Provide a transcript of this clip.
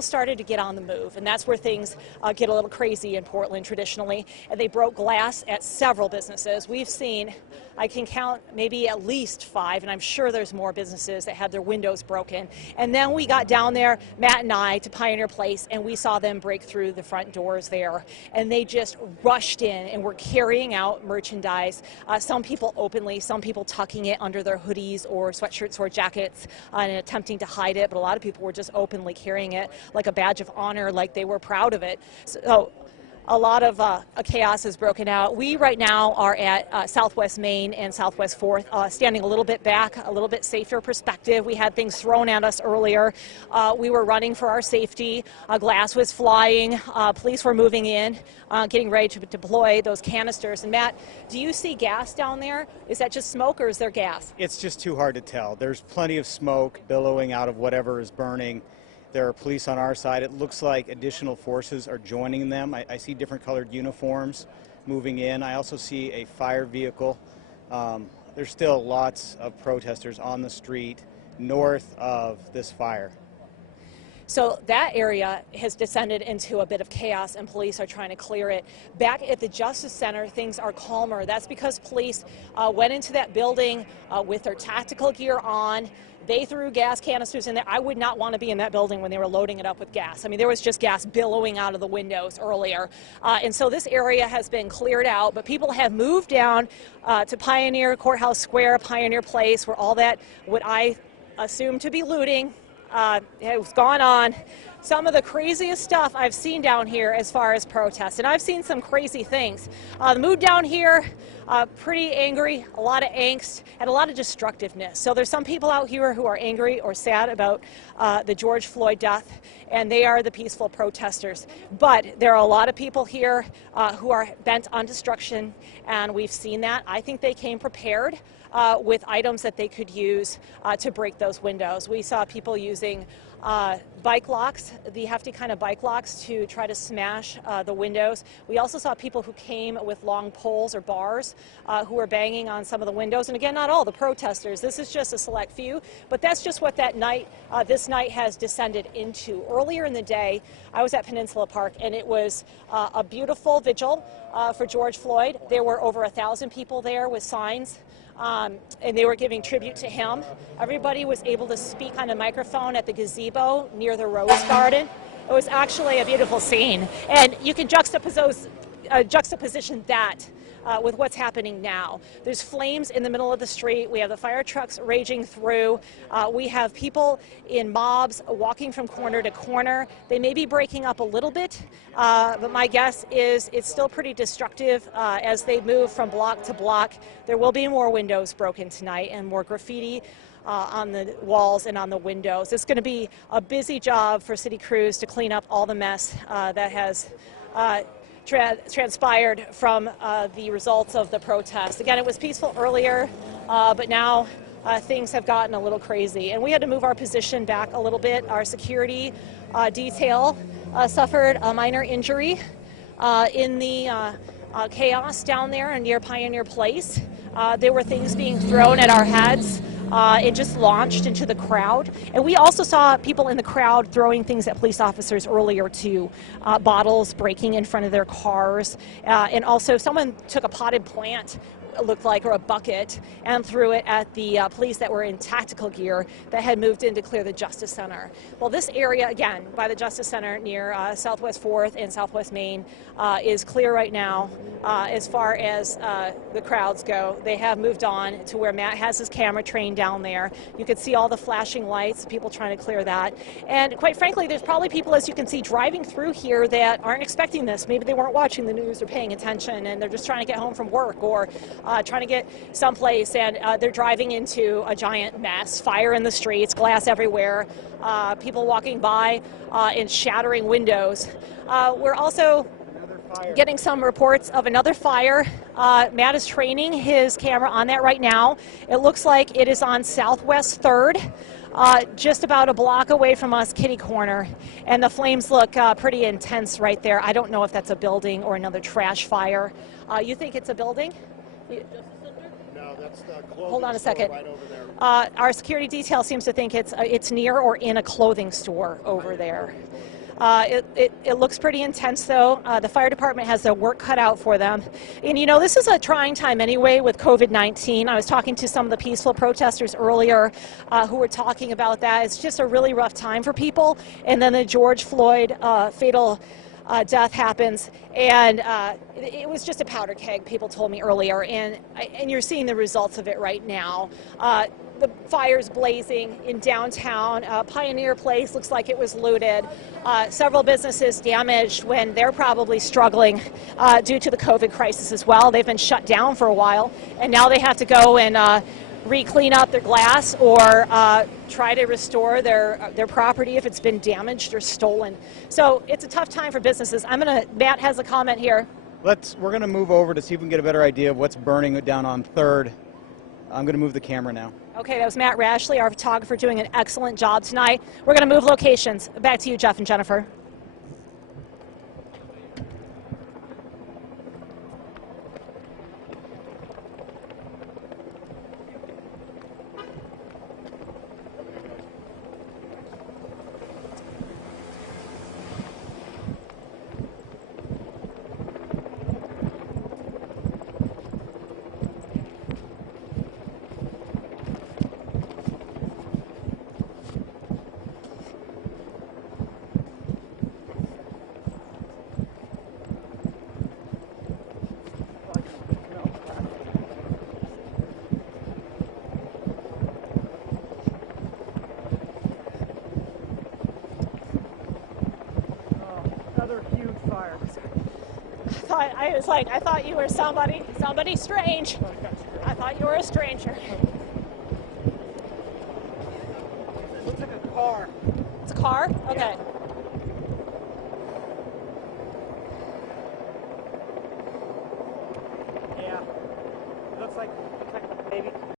people started to get on the move, and that's where things get a little crazy in Portland traditionally. And they broke glass at several businesses. We've seen, I can count maybe at least 5, and I'm sure there's more businesses that had their windows broken. And then we got down there, Matt and I, to Pioneer Place, and we saw them break through the front doors there. And they just rushed in and were carrying out merchandise. Some people openly, some people tucking it under their hoodies or sweatshirts or jackets and attempting to hide it. But a lot of people were just openly carrying it like a badge of honor, like they were proud of it. So a lot of chaos has broken out. We right now are at Southwest Main and Southwest 4th, standing a little bit back, a little bit safer perspective. We had things thrown at us earlier. We were running for our safety. Glass was flying. Police were moving in, getting ready to deploy those canisters. And Matt, do you see gas down there? Is that just smoke or is there gas? It's just too hard to tell. There's plenty of smoke billowing out of whatever is burning. There are police on our side. It looks like additional forces are joining them. I see different colored uniforms moving in. I also see a fire vehicle. There's still lots of protesters on the street north of this fire. So that area has descended into a bit of chaos, and police are trying to clear it. Back at the Justice Center, things are calmer. That's because police went into that building with their tactical gear on. They threw gas canisters in there. I would not want to be in that building when they were loading it up with gas. I mean, there was just gas billowing out of the windows earlier. And so this area has been cleared out, but people have moved down to Pioneer Courthouse Square, Pioneer Place, where all that, what I assume to be looting, has gone on. Some of the craziest stuff I've seen down here as far as protests, and I've seen some crazy things. The mood down here, pretty angry, a lot of angst, and a lot of destructiveness. So there's some people out here who are angry or sad about the George Floyd death, and they are the peaceful protesters. But there are a lot of people here who are bent on destruction, and we've seen that. I think they came prepared with items that they could use to break those windows. We saw people using bike locks, the hefty kind of bike locks, to try to smash the windows. We also saw people who came with long poles or bars who were banging on some of the windows. And again, not all the protesters. This is just a select few, but that's just what that night, this night has descended into. Earlier in the day, I was at Peninsula Park, and it was a beautiful vigil for George Floyd. There were over 1,000 people there with signs. And they were giving tribute to him. Everybody was able to speak on a microphone at the gazebo near the Rose Garden. It was actually a beautiful scene. And you can juxtaposition that with what's happening now. There's flames in the middle of the street. We have the fire trucks raging through. We have people in mobs walking from corner to corner. They may be breaking up a little bit, but my guess is it's still pretty destructive as they move from block to block. There will be more windows broken tonight and more graffiti on the walls and on the windows. It's going to be a busy job for city crews to clean up all the mess that has transpired from the results of the protest. Again, it was peaceful earlier, but now things have gotten a little crazy. And we had to move our position back a little bit. Our security detail suffered a minor injury in the chaos down there near Pioneer Place. There were things being thrown at our heads. It just launched into the crowd. And we also saw people in the crowd throwing things at police officers earlier too. Bottles breaking in front of their cars. And also someone took a potted plant, it looked like, or a bucket, and threw it at the police that were in tactical gear that had moved in to clear the Justice Center. Well, this area, again, by the Justice Center near Southwest 4th and Southwest Main is clear right now as far as the crowds go. They have moved on to where Matt has his camera trained down there. You can see all the flashing lights, people trying to clear that. And quite frankly, there's probably people, as you can see, driving through here that aren't expecting this. Maybe they weren't watching the news or paying attention, and they're just trying to get home from work or trying to get someplace, and they're driving into a giant mess. Fire in the streets, glass everywhere, people walking by and shattering windows. We're also getting some reports of another fire. Matt is training his camera on that right now. It looks like it is on Southwest 3rd. Just about a block away from us, kitty corner, and the flames look pretty intense right there. I don't know if that's a building or another trash fire. You think it's a building? That's the clothing Hold on a store second. right over there. Our security detail seems to think it's near or in a clothing store over there. It looks pretty intense, though. The fire department has their work cut out for them. And, you know, this is a trying time anyway with COVID-19. I was talking to some of the peaceful protesters earlier who were talking about that. It's just a really rough time for people. And then the George Floyd fatal death happens, and it was just a powder keg, people told me earlier, and you're seeing the results of it right now. The fire's blazing in downtown. Pioneer Place looks like it was looted. Several businesses damaged when they're probably struggling due to the COVID crisis as well. They've been shut down for a while, and now they have to go and re-clean up their glass or try to restore their property if it's been damaged or stolen. So it's a tough time for businesses. Matt has a comment here. We're going to move over to see if we can get a better idea of what's burning down on 3rd. I'm going to move the camera now. Okay, that was Matt Rashley, our photographer, doing an excellent job tonight. We're going to move locations. Back to you, Jeff and Jennifer. Another huge fire. I thought you were somebody strange. I thought you were a stranger. Looks like a car. It's a car? Okay. Yeah. Looks like maybe